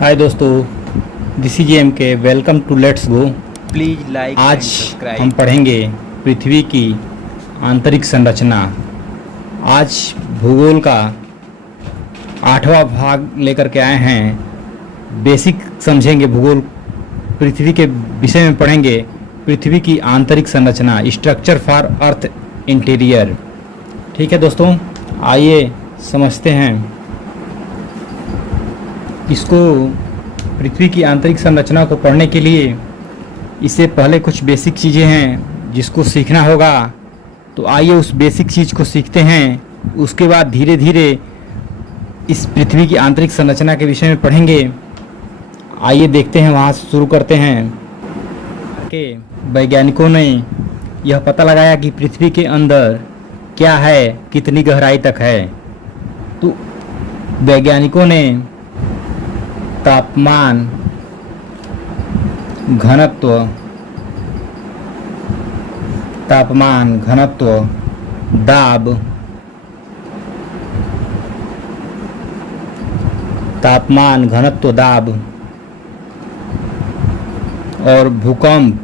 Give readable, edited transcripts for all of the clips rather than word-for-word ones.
हाय दोस्तों, this is M K. Welcome to let's go. Please like and आज subscribe. हम पढ़ेंगे पृथ्वी की आंतरिक संरचना। आज भूगोल का 8वां भाग लेकर के आए हैं। बेसिक समझेंगे भूगोल, पृथ्वी के विषय में पढ़ेंगे पृथ्वी की आंतरिक संरचना, स्ट्रक्चर फॉर अर्थ इंटीरियर। ठीक है दोस्तों, आइए समझते हैं इसको। पृथ्वी की आंतरिक संरचना को पढ़ने के लिए इससे पहले कुछ बेसिक चीज़ें हैं जिसको सीखना होगा। तो आइए उस बेसिक चीज़ को सीखते हैं, उसके बाद धीरे धीरे इस पृथ्वी की आंतरिक संरचना के विषय में पढ़ेंगे। आइए देखते हैं, वहाँ से शुरू करते हैं कि वैज्ञानिकों ने यह पता लगाया कि पृथ्वी के अंदर क्या है, कितनी गहराई तक है। तो वैज्ञानिकों ने तापमान, घनत्व, दाब, और भूकंप,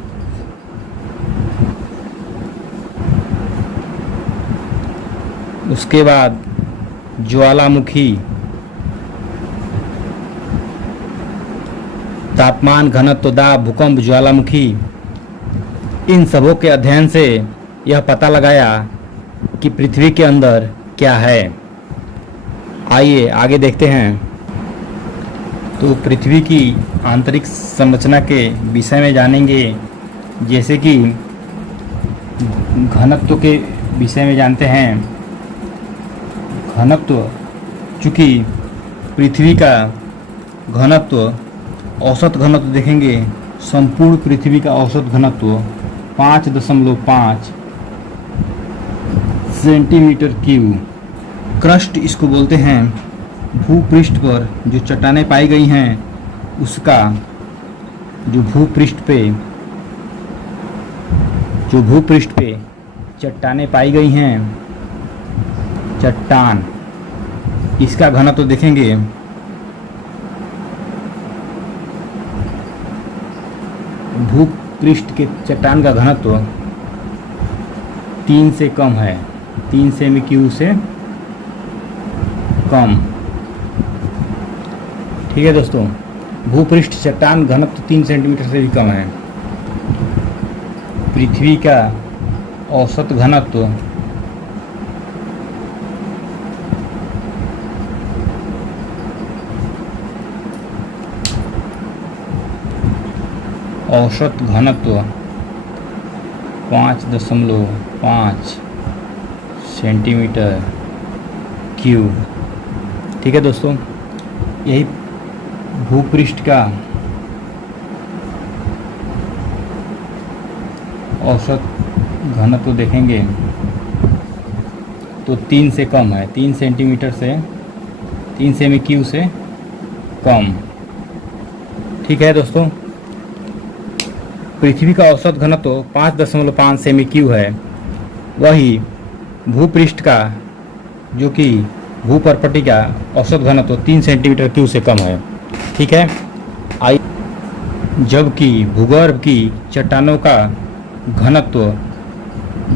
उसके बाद ज्वालामुखी, तापमान, घनत्व, दाब, भूकंप, ज्वालामुखी, इन सबों के अध्ययन से यह पता लगाया कि पृथ्वी के अंदर क्या है। आइए आगे देखते हैं। तो पृथ्वी की आंतरिक संरचना के विषय में जानेंगे, जैसे कि घनत्व के विषय में जानते हैं। घनत्व, चूँकि पृथ्वी का घनत्व, औसत घनत्व देखेंगे, संपूर्ण पृथ्वी का औसत घनत्व 5.5 सेंटीमीटर क्यूब। क्रस्ट इसको बोलते हैं। भूपृष्ठ पर जो चट्टानें पाई गई हैं उसका जो भूपृष्ठ पे चट्टानें पाई गई हैं, चट्टान, इसका घनत्व देखेंगे भूपृष्ठ के चट्टान का घनत्व 3 से कम है, 3 सेमी क्यूब से कम। ठीक है दोस्तों, भूपृष्ठ चट्टान घनत्व 3 सेंटीमीटर से भी कम है। पृथ्वी का औसत घनत्व औसत घनत्व 5.5 सेंटीमीटर क्यूब। ठीक है दोस्तों, यही भूपृष्ठ का औसत घनत्व देखेंगे तो 3 से कम है, 3 सेंटीमीटर से 3 सेमी क्यूब से कम। ठीक है दोस्तों, पृथ्वी का औसत घनत्व 5.5 सेमी क्यूब है। वही भूपृष्ठ का, जो कि भूपर्पटी का औसत घनत्व 3 सेंटीमीटर क्यूब से कम है। ठीक है, जबकि भूगर्भ की चट्टानों का घनत्व,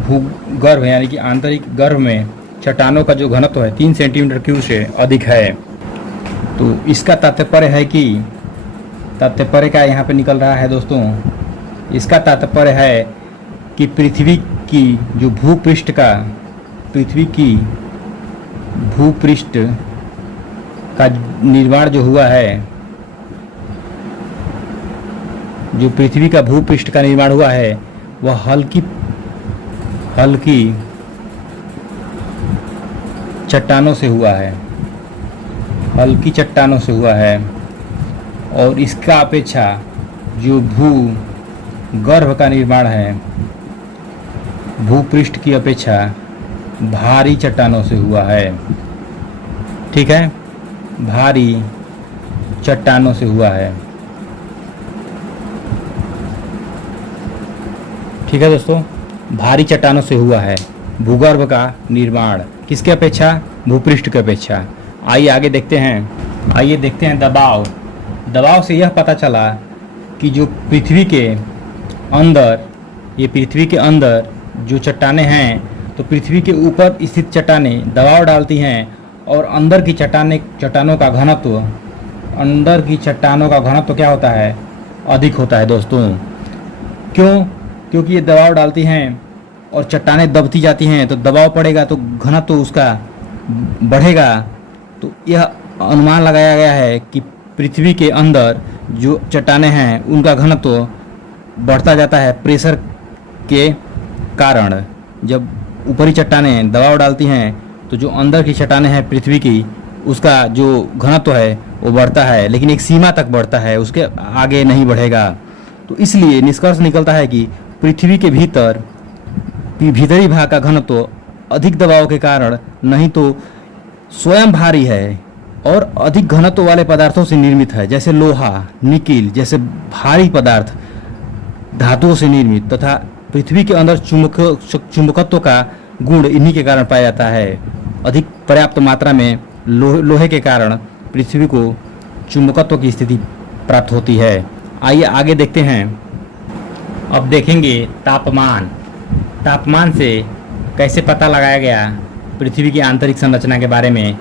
भूगर्भ यानी कि आंतरिक गर्भ में चट्टानों का जो घनत्व है 3 सेंटीमीटर क्यूब से अधिक है। तो इसका तात्पर्य क्या यहाँ पे निकल रहा है दोस्तों? इसका तात्पर्य है कि पृथ्वी की भूपृष्ठ का निर्माण जो हुआ है, जो पृथ्वी का भूपृष्ठ का निर्माण हुआ है, वह हल्की चट्टानों से हुआ है। और इसका अपेक्षा जो भूगर्भ का निर्माण है, भूपृष्ठ की अपेक्षा भारी चट्टानों से हुआ है। ठीक है, भारी चट्टानों से हुआ है। ठीक है दोस्तों, भारी चट्टानों से हुआ है भूगर्भ का निर्माण। किसके अपेक्षा? भूपृष्ठ की अपेक्षा। आइए आगे देखते हैं। दबाव। दबाव से यह पता चला कि जो पृथ्वी के अंदर, ये पृथ्वी के अंदर जो चट्टानें हैं, तो पृथ्वी के ऊपर स्थित चट्टानें दबाव डालती हैं और अंदर की चट्टानों का घनत्व, अंदर की चट्टानों का घनत्व क्या होता है, अधिक होता है दोस्तों। क्यों? क्योंकि ये दबाव डालती हैं और चट्टानें दबती जाती हैं, तो दबाव पड़ेगा तो घनत्व उसका बढ़ेगा। तो यह अनुमान लगाया गया है कि पृथ्वी के अंदर जो चट्टानें हैं उनका घनत्व बढ़ता जाता है प्रेशर के कारण। जब ऊपरी चट्टानें दबाव डालती हैं तो जो अंदर की चट्टानें हैं पृथ्वी की, उसका जो घनत्व है वो बढ़ता है, लेकिन एक सीमा तक बढ़ता है, उसके आगे नहीं बढ़ेगा। तो इसलिए निष्कर्ष निकलता है कि पृथ्वी के भीतरी भाग का घनत्व अधिक दबाव के कारण नहीं तो स्वयं भारी है और अधिक घनत्व वाले पदार्थों से निर्मित है, जैसे लोहा, निकिल जैसे भारी पदार्थ धातुओं से निर्मित, तथा पृथ्वी के अंदर चुंबकत्व का गुण इन्हीं के कारण पाया जाता है। अधिक पर्याप्त मात्रा में लोहे के कारण पृथ्वी को चुंबकत्व की स्थिति प्राप्त होती है। आइए आगे देखते हैं। अब देखेंगे तापमान से कैसे पता लगाया गया पृथ्वी की आंतरिक संरचना के बारे में।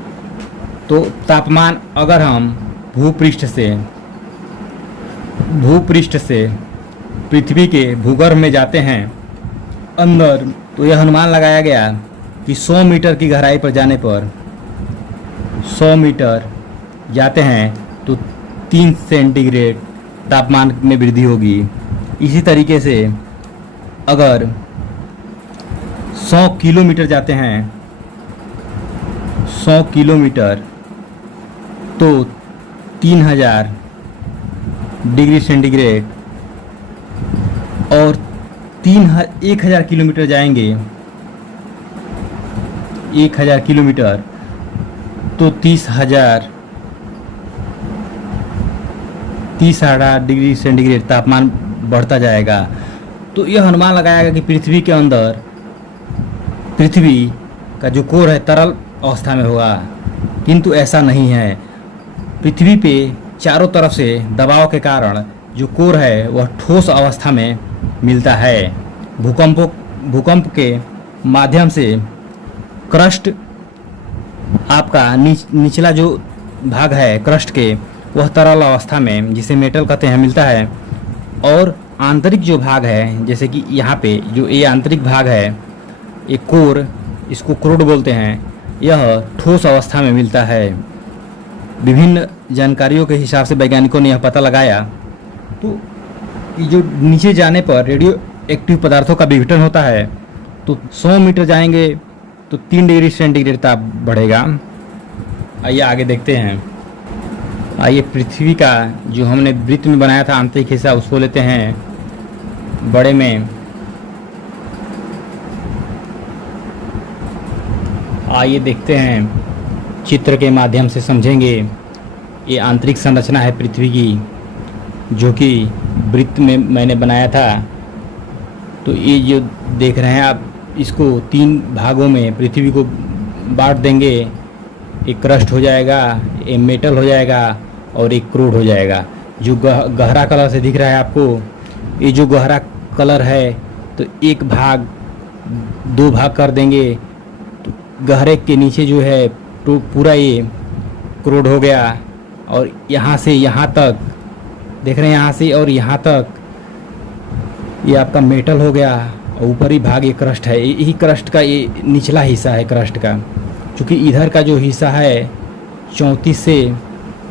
तो तापमान, अगर हम भूपृष्ठ से पृथ्वी के भूगर्भ में जाते हैं अंदर, तो यह अनुमान लगाया गया कि 100 मीटर की गहराई पर जाने पर, 100 मीटर जाते हैं तो 3 सेंटीग्रेड तापमान में वृद्धि होगी। इसी तरीके से अगर 100 किलोमीटर जाते हैं, 100 किलोमीटर, तो 3000 डिग्री सेंटीग्रेड, और 1000 किलोमीटर जाएंगे, 1000 किलोमीटर, तो 30,000 डिग्री सेंटीग्रेड तापमान बढ़ता जाएगा। तो यह अनुमान लगाया गया कि पृथ्वी के अंदर, पृथ्वी का जो कोर है तरल अवस्था में होगा, किंतु ऐसा नहीं है। पृथ्वी पे चारों तरफ से दबाव के कारण जो कोर है वह ठोस अवस्था में मिलता है। भूकंप के माध्यम से क्रस्ट, आपका निचला जो भाग है क्रस्ट के, वह तरल अवस्था में, जिसे मेटल कहते हैं, मिलता है। और आंतरिक जो भाग है, जैसे कि यहाँ पे जो ये आंतरिक भाग है, ये कोर, इसको क्रोड बोलते हैं, यह ठोस अवस्था में मिलता है। विभिन्न जानकारियों के हिसाब से वैज्ञानिकों ने यह पता लगाया। तो जो नीचे जाने पर रेडियो एक्टिव पदार्थों का विघटन होता है, तो 100 मीटर जाएंगे तो 3 डिग्री सेंटीग्रेड ताप बढ़ेगा। आइए आगे देखते हैं। आइए पृथ्वी का जो हमने वृत्त में बनाया था आंतरिक हिस्सा, उसको लेते हैं बड़े में। आइए देखते हैं, चित्र के माध्यम से समझेंगे। ये आंतरिक संरचना है पृथ्वी की, जो कि वृत्त में मैंने बनाया था। तो ये जो देख रहे हैं आप, इसको 3 भागों में पृथ्वी को बांट देंगे। एक क्रस्ट हो जाएगा, एक मेटल हो जाएगा और एक क्रूड हो जाएगा। जो गहरा कलर से दिख रहा है आपको, ये जो गहरा कलर है, तो एक भाग 2 भाग कर देंगे। तो गहरे के नीचे जो है तो पूरा ये क्रूड हो गया, और यहाँ से यहाँ तक देख रहे हैं, यहाँ से और यहाँ तक ये आपका मेटल हो गया। और ऊपरी भाग ये क्रस्ट है, यही क्रस्ट का ये निचला हिस्सा है क्रस्ट का। क्योंकि इधर का जो हिस्सा है 34 से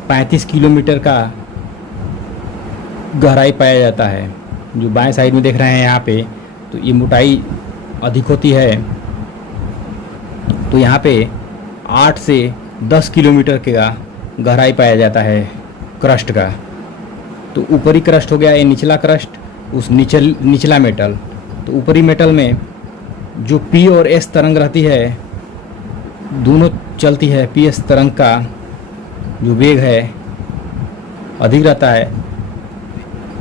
35 किलोमीटर का गहराई पाया जाता है। जो बाएं साइड में देख रहे हैं यहाँ पे, तो ये मोटाई अधिक होती है। तो यहाँ पे 8 से 10 किलोमीटर का गहराई पाया जाता है क्रस्ट का। तो ऊपरी क्रस्ट हो गया ये निचला क्रस्ट, उस निचला मेटल। तो ऊपरी मेटल में जो पी और एस तरंग रहती है, दोनों चलती है। पी एस तरंग का जो वेग है अधिक रहता है,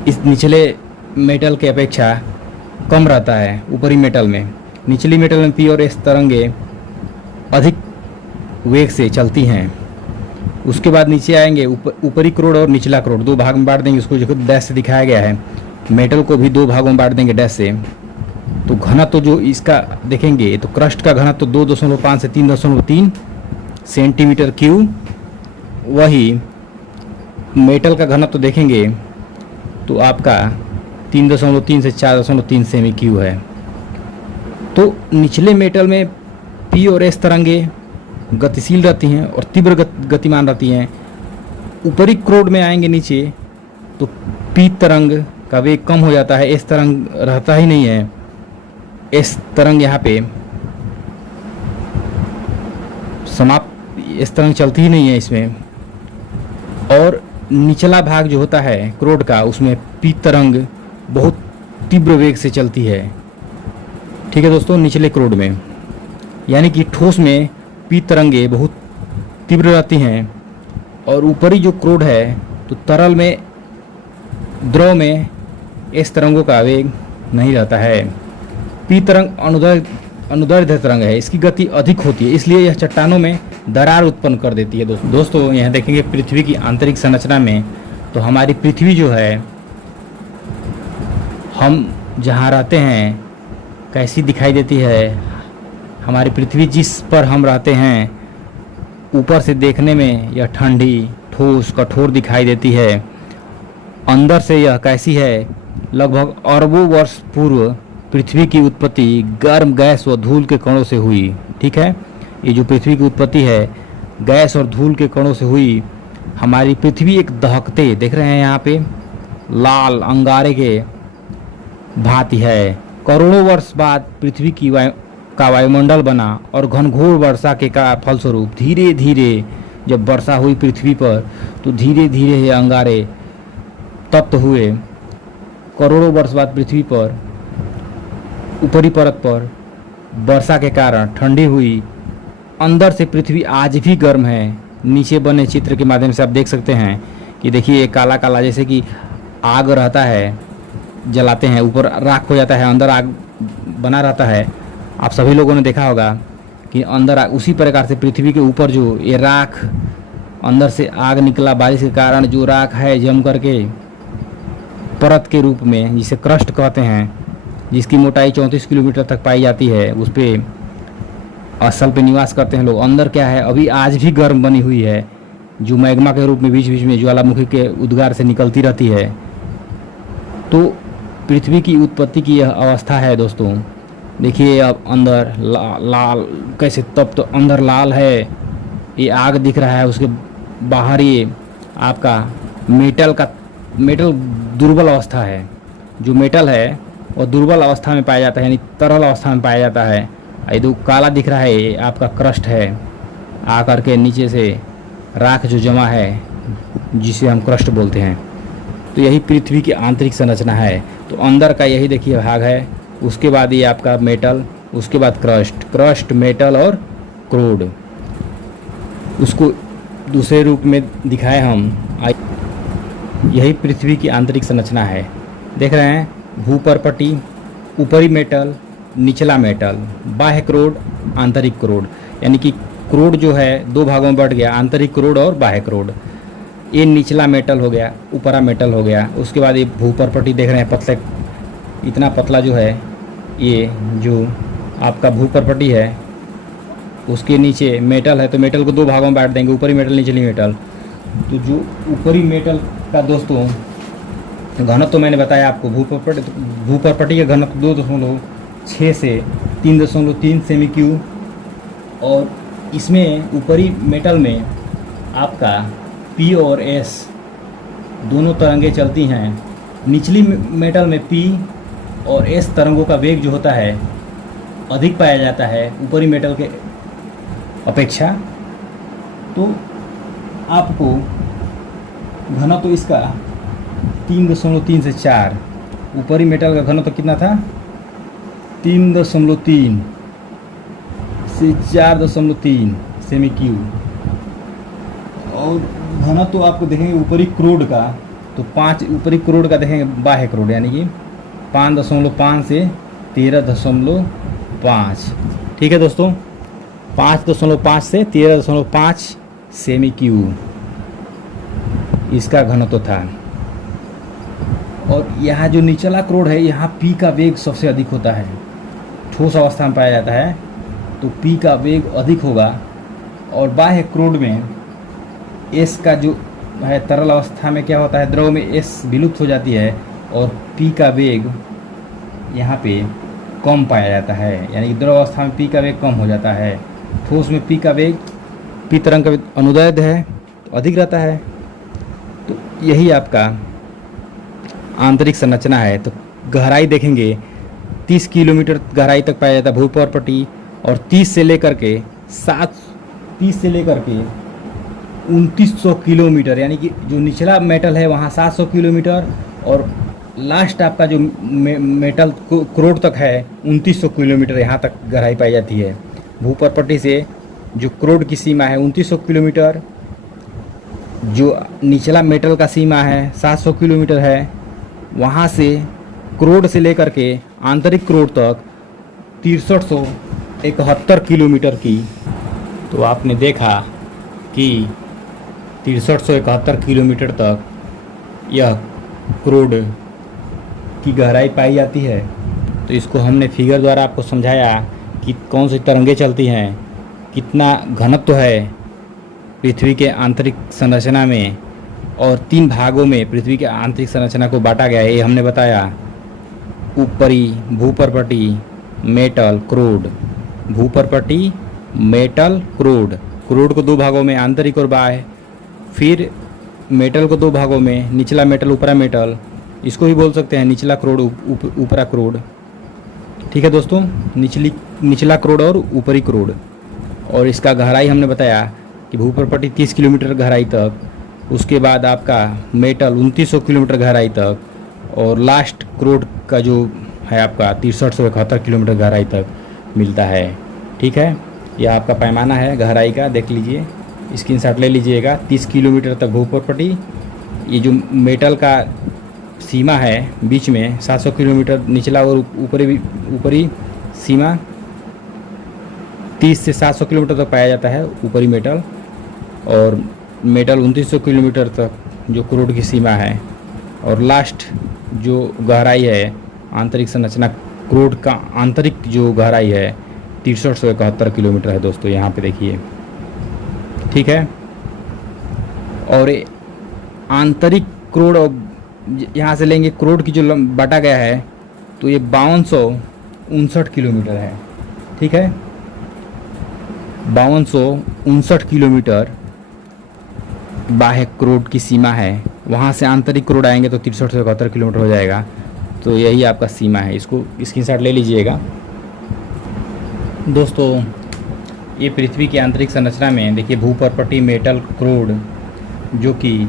इस निचले मेटल के अपेक्षा कम रहता है ऊपरी मेटल में। निचली मेटल में पी और एस तरंगे अधिक वेग से चलती हैं। उसके बाद नीचे आएंगे, ऊपरी क्रोड और निचला क्रोड दो भाग में बांट देंगे। उसको जो डैश से दिखाया गया है, मेटल को भी दो भागों में बांट देंगे डैश से। तो घनत्व तो जो इसका देखेंगे, तो क्रस्ट का घनत्व तो 2.5 से 3.3 सेंटीमीटर क्यूब। वही मेटल का घनत्व तो देखेंगे तो आपका 3.3 से 4.3 सेमी क्यूब है। तो निचले मेटल में पी और एस तरंगे गतिशील रहती हैं और तीव्र गतिमान रहती हैं। ऊपरी क्रोड में आएंगे नीचे तो पी तरंग का वेग कम हो जाता है, एस तरंग रहता ही नहीं है। एस तरंग यहाँ पे समाप्त, एस तरंग चलती ही नहीं है इसमें। और निचला भाग जो होता है क्रोड का, उसमें पी तरंग बहुत तीव्र वेग से चलती है। ठीक है दोस्तों, निचले क्रोड में, यानी कि ठोस में पी तरंगे बहुत तीव्र रहती हैं। और ऊपरी जो क्रोड है तो तरल में, द्रव में इस तरंगों का वेग नहीं रहता है। पी तरंग अनुदैर्ध्य तरंग है, इसकी गति अधिक होती है, इसलिए यह चट्टानों में दरार उत्पन्न कर देती है। दोस्तों यहाँ देखेंगे पृथ्वी की आंतरिक संरचना में, तो हमारी पृथ्वी जो है, हम जहाँ रहते हैं कैसी दिखाई देती है। हमारी पृथ्वी जिस पर हम रहते हैं, ऊपर से देखने में यह ठंडी, ठोस, कठोर दिखाई देती है। अंदर से यह कैसी है, लगभग अरबों वर्ष पूर्व पृथ्वी की उत्पत्ति गर्म गैस व धूल के कणों से हुई। ठीक है, ये जो पृथ्वी की उत्पत्ति है गैस और धूल के कणों से हुई। हमारी पृथ्वी एक दहकते, देख रहे हैं यहाँ पे, लाल अंगारे के भांति है। करोड़ों वर्ष बाद पृथ्वी का वायुमंडल बना और घनघोर वर्षा के का फलस्वरूप धीरे धीरे जब वर्षा हुई पृथ्वी पर, तो धीरे धीरे ये अंगारे तप्त हुए। करोड़ों वर्ष बाद पृथ्वी पर ऊपरी परत पर वर्षा के कारण ठंडी हुई। अंदर से पृथ्वी आज भी गर्म है। नीचे बने चित्र के माध्यम से आप देख सकते हैं कि देखिए काला काला जैसे कि आग रहता है, जलाते हैं, ऊपर राख हो जाता है, अंदर आग बना रहता है। आप सभी लोगों ने देखा होगा कि अंदर आग, उसी प्रकार से पृथ्वी के ऊपर जो ये राख, अंदर से आग निकला बारिश के कारण, जो राख है जम करके परत के रूप में, जिसे क्रस्ट कहते हैं, जिसकी मोटाई 34 किलोमीटर तक पाई जाती है, उस पर असल पे निवास करते हैं लोग। अंदर क्या है, अभी आज भी गर्म बनी हुई है, जो मैग्मा के रूप में बीच बीच में ज्वालामुखी के उद्गार से निकलती रहती है। तो पृथ्वी की उत्पत्ति की यह अवस्था है दोस्तों। देखिए अब अंदर लाल कैसे तब, तो अंदर लाल है, ये आग दिख रहा है, उसके बाहर ये आपका मेटल दुर्बल अवस्था है। जो मेटल है वो दुर्बल अवस्था में पाया जाता है, यानी तरल अवस्था में पाया जाता है। ये जो काला दिख रहा है ये आपका क्रस्ट है, आकर के नीचे से राख जो जमा है, जिसे हम क्रस्ट बोलते हैं। तो यही पृथ्वी की आंतरिक संरचना है। तो अंदर का यही देखिए भाग है, उसके बाद ये आपका मेटल, उसके बाद क्रस्ट, मेटल और क्रोड। उसको दूसरे रूप में दिखाए हम। यही पृथ्वी की आंतरिक संरचना है। देख रहे हैं, भूपर्पटी, ऊपरी मेटल, निचला मेटल, बाह्य क्रोड, आंतरिक क्रोड। यानी कि क्रोड जो है दो भागों में बढ़ गया, आंतरिक क्रोड और बाह्य क्रोड। ये निचला मेटल हो गया, ऊपरा मेटल हो गया। उसके बाद ये भूपर्पटी देख रहे हैं, पतले, इतना पतला जो है, ये जो आपका भूपर्पटी है, उसके नीचे मेटल है। तो मेटल को दो भागों में बांट देंगे, ऊपरी मेटल, निचली मेटल। तो जो ऊपरी मेटल का दोस्तों घनत्व तो मैंने बताया आपको, भूपर्पटी का घनत्व 2.6 से 3.3 सेमी क्यूब। और इसमें ऊपरी मेटल में आपका पी और एस दोनों तरंगें चलती हैं। निचली मेटल में पी और एस तरंगों का वेग जो होता है अधिक पाया जाता है ऊपरी मेटल के अपेक्षा। तो आपको घनत्व तो इसका 3.3 से 4, ऊपरी मेटल का घनत्व तो कितना था, 3.3 से 4.3 सेमी क्यूब। और घनत्व तो आपको देखेंगे ऊपरी क्रोड का, तो 5 ऊपरी क्रोड का देखेंगे, बाह्य क्रोड यानी कि 5.5 से 13.5। ठीक है दोस्तों, 5.5 से 13.5 सेमी क्यूब। इसका घनत्व था। और यहाँ जो निचला क्रोड है, यहाँ पी का वेग सबसे अधिक होता है, ठोस अवस्था में पाया जाता है, तो पी का वेग अधिक होगा। और बाह्य क्रोड में एस का जो है, तरल अवस्था में क्या होता है, द्रव में एस विलुप्त हो जाती है और पी का वेग यहाँ पे कम पाया जाता है, यानी कि द्रव अवस्था में पी का वेग कम हो जाता है। ठोस में पी का वेग, पी तरंग का अनुदैर्ध्य है तो अधिक रहता है। तो यही आपका आंतरिक संरचना है। तो गहराई देखेंगे 30 किलोमीटर गहराई तक पाया जाता है भूपर्पटी, और 30 से लेकर के 2900 किलोमीटर, यानी कि जो निचला मेटल है वहाँ 700 किलोमीटर, और लास्ट आपका जो मेटल क्रोड तक है 2900 किलोमीटर यहाँ तक गहराई पाई जाती है। भूपर्पटी से जो क्रोड की सीमा है 2900 किलोमीटर, जो निचला मेटल का सीमा है 700 किलोमीटर है, वहाँ से क्रोड से लेकर के आंतरिक क्रोड तक 6371 किलोमीटर की। तो आपने देखा कि 6371 किलोमीटर तक यह क्रोड की गहराई पाई जाती है। तो इसको हमने फिगर द्वारा आपको समझाया कि कौन सी तरंगें चलती हैं, कितना घनत्व है पृथ्वी के आंतरिक संरचना में, और 3 भागों में पृथ्वी के आंतरिक संरचना को बांटा गया है, ये हमने बताया। ऊपरी भूपर्पटी, मेटल, क्रोड। भूपर्पटी, मेटल, क्रोड। क्रोड को 2 भागों में, आंतरिक और बाह्य। फिर मेटल को 2 भागों में, निचला मेटल, ऊपरा मेटल। इसको भी बोल सकते हैं निचला क्रोड, ऊपरा क्रोड। ठीक है दोस्तों, निचला क्रोड और ऊपरी क्रोड। और इसका गहराई हमने बताया कि भूपर्पटी 30 किलोमीटर गहराई तक, उसके बाद आपका मेटल 2900 किलोमीटर गहराई तक, और लास्ट क्रोड का जो है आपका 6371 किलोमीटर गहराई तक मिलता है। ठीक है, यह आपका पैमाना है गहराई का, देख लीजिए, स्क्रीनशॉट ले लीजिएगा। 30 किलोमीटर तक भूपर्पटी। ये जो मेटल का सीमा है बीच में 700 किलोमीटर निचला और ऊपरी सीमा 30 से 700 किलोमीटर तक पाया जाता है ऊपरी मेटल, और मेटल 2900 किलोमीटर तक जो क्रोड की सीमा है, और लास्ट जो गहराई है आंतरिक संरचना क्रोड का आंतरिक जो गहराई है 6371 किलोमीटर है दोस्तों, यहाँ पे देखिए। ठीक है, और आंतरिक क्रोड, और यहाँ से लेंगे क्रोड की जो बांटा गया है, तो ये 5259 किलोमीटर है। ठीक है, 5259 किलोमीटर बाह्य क्रोड की सीमा है। वहाँ से आंतरिक क्रोड आएंगे तो 6371 किलोमीटर हो जाएगा। तो यही आपका सीमा है, इसको स्क्रीनशॉट ले लीजिएगा दोस्तों। ये पृथ्वी की आंतरिक संरचना में देखिए भूपर्पटी, मेटल, क्रोड, जो कि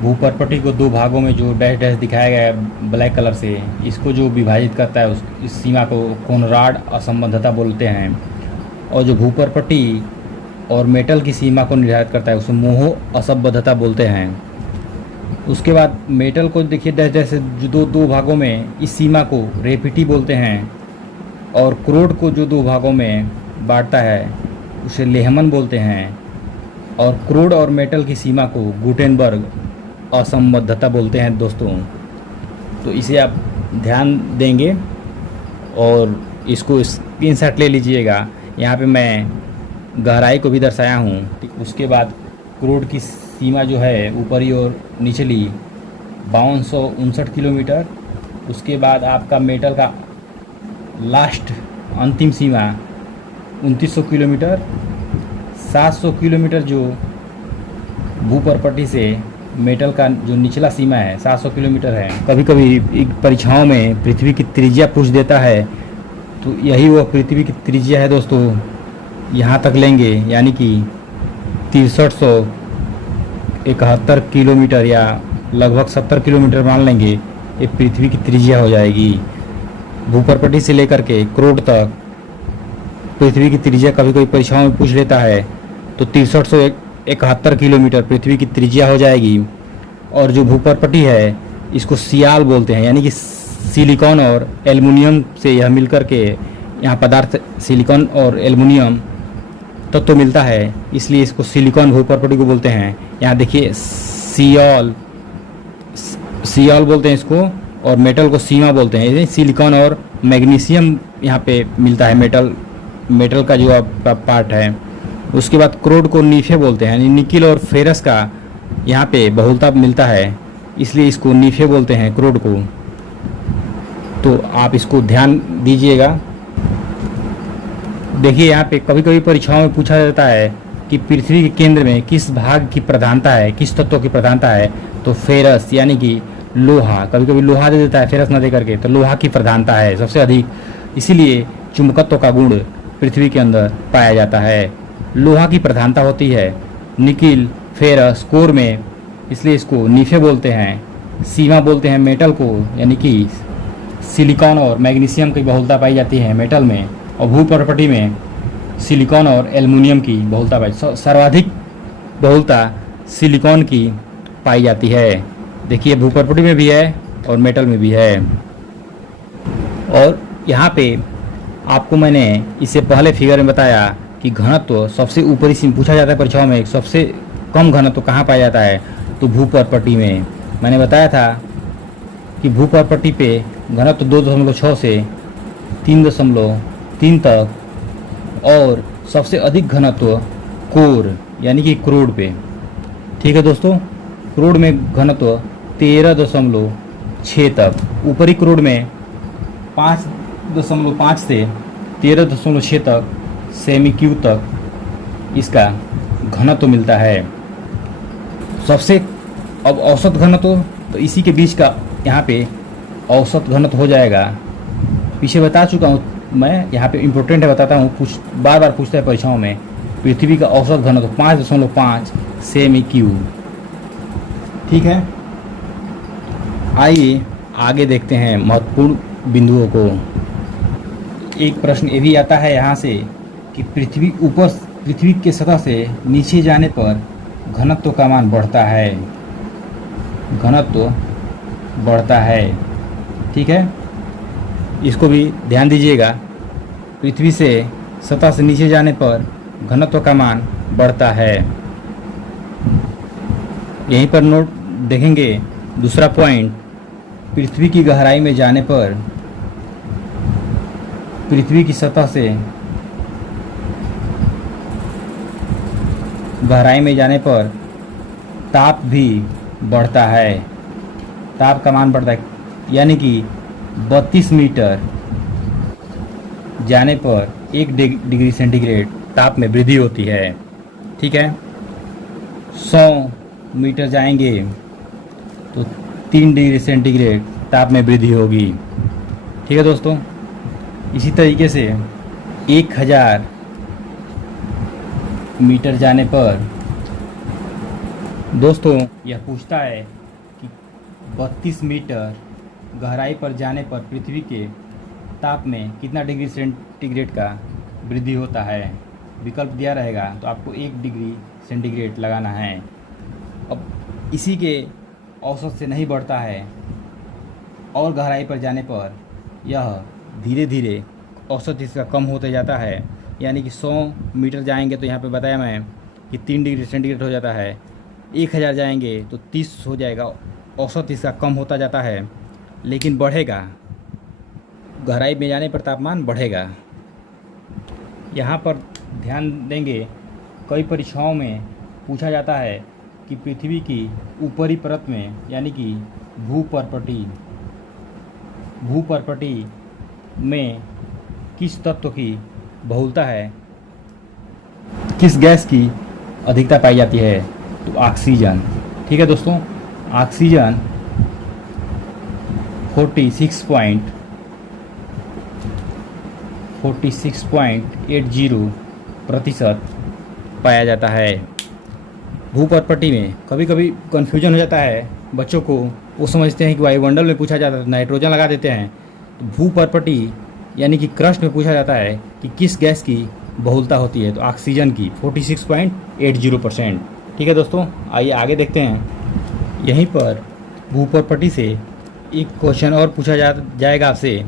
भूपर्पटी को 2 भागों में जो डैश डैश दिखाया गया है ब्लैक कलर से, इसको जो विभाजित करता है इस सीमा को कोनराड असंबद्धता बोलते हैं। और जो भूपर्पटी और मेटल की सीमा को निर्धारित करता है उसे मोह असंबद्धता बोलते हैं। उसके बाद मेटल को देखिए डैश डैश से जो 2 भागों में, इस सीमा को रेपिटी बोलते हैं। और क्रोड को जो 2 भागों में बांटता है उसे लेहमन बोलते हैं। और क्रोड और मेटल की सीमा को गुटेनबर्ग असंबद्धता बोलते हैं दोस्तों। तो इसे आप ध्यान देंगे और इसको स्क्रीनशॉट ले लीजिएगा। यहाँ पे मैं गहराई को भी दर्शाया हूँ। उसके बाद क्रोड की सीमा जो है ऊपरी और निचली 5259 किलोमीटर। उसके बाद आपका मेटल का लास्ट अंतिम सीमा 2900 किलोमीटर। 700 किलोमीटर जो भूपर्पटी से मेटल का जो निचला सीमा है 700 किलोमीटर है। कभी कभी परीक्षाओं में पृथ्वी की त्रिज्या पूछ देता है, तो यही वो पृथ्वी की त्रिज्या है दोस्तों। यहाँ तक लेंगे यानी कि 6371 किलोमीटर या लगभग 70 किलोमीटर मान लेंगे, ये पृथ्वी की त्रिज्या हो जाएगी। भूपर्पटी से लेकर के क्रोड तक पृथ्वी की त्रिज्या कभी कोई परीक्षाओं में पूछ लेता है, तो 6371 किलोमीटर पृथ्वी की त्रिज्या हो जाएगी। और जो भूपर्पटी है इसको सियाल बोलते हैं, यानी कि सिलिकॉन और एल्युमिनियम से यह मिलकर के यहाँ पदार्थ सिलिकॉन और एल्युमिनियम तत्व मिलता है, इसलिए इसको सिलिकॉन भूपर्पटी को बोलते हैं। यहाँ देखिए सियाल, सियाल बोलते हैं इसको, और मेटल को सीमा बोलते हैं। सिलिकॉन और मैग्नीशियम यहाँ पे मिलता है, मेटल का जो आपका पार्ट है। उसके बाद क्रोड को नीफे बोलते हैं, यानी निकिल और फेरस का यहाँ पे बहुलता मिलता है, इसलिए इसको नीफे बोलते हैं क्रोड को। तो आप इसको ध्यान दीजिएगा। देखिए यहाँ पे कभी कभी परीक्षाओं में पूछा जाता है कि पृथ्वी के केंद्र में किस भाग की प्रधानता है, किस तत्व की प्रधानता है। तो फेरस यानी कि लोहा, कभी कभी लोहा दे देता है फेरस न दे करके, तो लोहा की प्रधानता है सबसे अधिक, इसीलिए चुंबकत्व का गुण पृथ्वी के अंदर पाया जाता है। लोहा की प्रधानता होती है निकिल फेरस कोर में, इसलिए इसको नीफे बोलते हैं। सीमा बोलते हैं मेटल को, यानी कि सिलिकॉन और मैग्नीशियम की बहुलता पाई जाती है मेटल में, और भू प्रॉपर्टी में सिलिकॉन और एल्युमिनियम की बहुलता पाई, सर्वाधिक बहुलता सिलिकॉन की पाई जाती है। देखिए भू प्रॉपर्टी में भी है और मेटल में भी है। और यहाँ पे आपको मैंने इससे पहले फिगर में बताया कि घनत्व सबसे ऊपरी सीमा पूछा जाता है परीक्षाओं में, सबसे कम घनत्व कहाँ पाया जाता है, तो भू प्रॉपर्टी में। मैंने बताया था कि भू प्रॉपर्टी पे घनत्व 2.6 से 3.3 तक, और सबसे अधिक घनत्व कोर यानी कि क्रोड पे। ठीक है दोस्तों, क्रोड में घनत्व 13.6 तक, ऊपरी क्रोड में 5.5 से 13.6 तक सेमी क्यूब तक इसका घनत्व मिलता है। सबसे अब औसत घनत्व, तो इसी के बीच का यहाँ पे औसत घनत्व हो जाएगा। पीछे बता चुका हूँ मैं, यहाँ पे इम्पोर्टेंट है, बताता हूँ, कुछ बार बार पूछता है परीक्षाओं में। पृथ्वी का औसत घनत्व 5.5 सेमी क्यूब। ठीक है, आइए आगे देखते हैं महत्वपूर्ण बिंदुओं को। एक प्रश्न ये भी आता है यहाँ से कि पृथ्वी के सतह से नीचे जाने पर घनत्व का मान बढ़ता है, घनत्व बढ़ता है। ठीक है, इसको भी ध्यान दीजिएगा। पृथ्वी से सतह से नीचे जाने पर घनत्व का मान बढ़ता है। यहीं पर नोट देखेंगे दूसरा पॉइंट, पृथ्वी की गहराई में जाने पर, पृथ्वी की सतह से गहराई में जाने पर ताप भी बढ़ता है, ताप का मान बढ़ता है, यानी कि 32 मीटर जाने पर 1 डिग्री सेंटीग्रेड ताप में वृद्धि होती है। ठीक है, 100 मीटर जाएंगे तो 3 डिग्री सेंटीग्रेड ताप में वृद्धि होगी। ठीक है दोस्तों, इसी तरीके से 1000 मीटर जाने पर दोस्तों यह पूछता है कि 32 मीटर गहराई पर जाने पर पृथ्वी के ताप में कितना डिग्री सेंटीग्रेड का वृद्धि होता है। विकल्प दिया रहेगा, तो आपको 1 डिग्री सेंटीग्रेड लगाना है। अब इसी के औसत से नहीं बढ़ता है, और गहराई पर जाने पर यह धीरे धीरे औसत इसका कम होते जाता है, यानी कि 100 मीटर जाएंगे तो यहाँ पे बताया मैं कि 3 डिग्री सेंटीग्रेड हो जाता है। 1000 जाएंगे तो 30 हो जाएगा, औसत इसका कम होता जाता है, लेकिन बढ़ेगा, गहराई में जाने पर तापमान बढ़ेगा। यहाँ पर ध्यान देंगे, कई परीक्षाओं में पूछा जाता है कि पृथ्वी की ऊपरी परत में, यानी कि भू प्रॉपर्टी में किस तत्व की बहुलता है, किस गैस की अधिकता पाई जाती है, तो ऑक्सीजन। ठीक है दोस्तों, ऑक्सीजन 46.80% पाया जाता है। भू प्रॉपर्टी में कभी कभी कन्फ्यूजन हो जाता है बच्चों को, वो समझते हैं कि वायुमंडल में पूछा जाता है नाइट्रोजन लगा देते हैं। तो भू प्रॉपर्टी यानी कि क्रस्ट में पूछा जाता है कि किस गैस की बहुलता होती है, तो ऑक्सीजन की 46.80%। ठीक है दोस्तों, आइए आगे देखते हैं। यहीं पर भू प्रॉपर्टी से एक क्वेश्चन और पूछा जाएगा आपसे,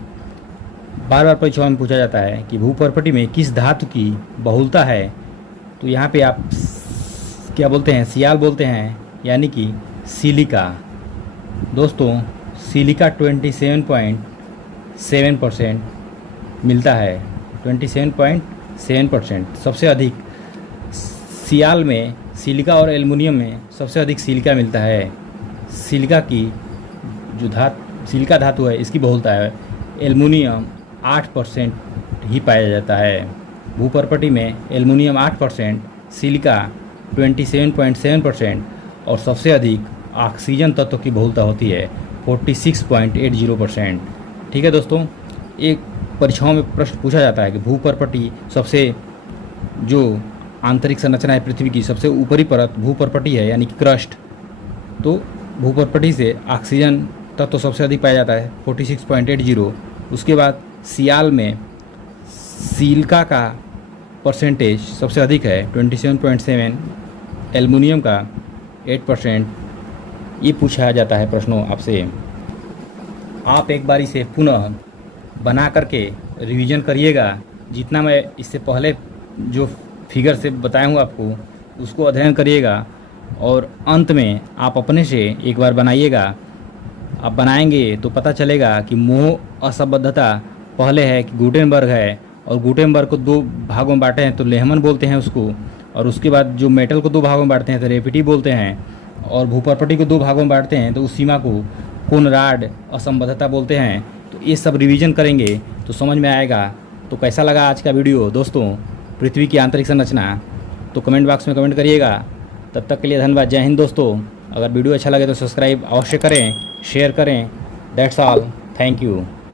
बार बार परीक्षाओं में पूछा जाता है कि भू प्रॉपर्टी में किस धातु की बहुलता है। तो यहाँ पे आप क्या बोलते हैं, सियाल बोलते हैं, यानी कि सिलिका। दोस्तों सिलिका 27.7% मिलता है, 27.7% सबसे अधिक। सियाल में सिलिका और एल्युमिनियम में सबसे अधिक सिलिका मिलता है। सिलिका की जो सिलिका धातु है इसकी बहुलता है, एल्युमिनियम 8% ही पाया जाता है। भूपर्पटी में एल्युमिनियम 8%, सिलिका 27.7% और सबसे अधिक ऑक्सीजन तत्व की बहुलता होती है 46.80%। ठीक है दोस्तों, एक परीक्षाओं में प्रश्न पूछा जाता है कि भूपर्पटी सबसे जो आंतरिक संरचना है पृथ्वी की सबसे ऊपरी परत भूपर्पटी है यानी कि क्रस्ट। तो भूपर्पटी से ऑक्सीजन तत्व सबसे अधिक पाया जाता है 46.80। उसके बाद सियाल में सिलिका का परसेंटेज सबसे अधिक है 27.7, एल्युमिनियम का 8%। ये पूछा जाता है प्रश्नों आपसे। आप एक बार इसे पुनः बना करके रिवीजन करिएगा। जितना मैं इससे पहले जो फिगर से बताया हूँ आपको उसको अध्ययन करिएगा और अंत में आप अपने से एक बार बनाइएगा। आप बनाएंगे तो पता चलेगा कि मोह असंबद्धता पहले है कि गुटेनबर्ग है, और गुटेनबर्ग को दो भागों में बांटे हैं तो लेहमन बोलते हैं उसको, और उसके बाद जो मेटल को दो भागों में बांटते हैं तो रेपिटी बोलते हैं, और भूपर्पटी को दो भागों में बांटते हैं तो उस सीमा को कोनराड असंबद्धता बोलते हैं। तो ये सब रिवीजन करेंगे तो समझ में आएगा। तो कैसा लगा आज का वीडियो दोस्तों, पृथ्वी की आंतरिक संरचना? तो कमेंट बॉक्स में कमेंट करिएगा। तब तक के लिए धन्यवाद। जय हिंद दोस्तों। अगर वीडियो अच्छा लगे तो सब्सक्राइब अवश्य करें, शेयर करें। That's all, thank you.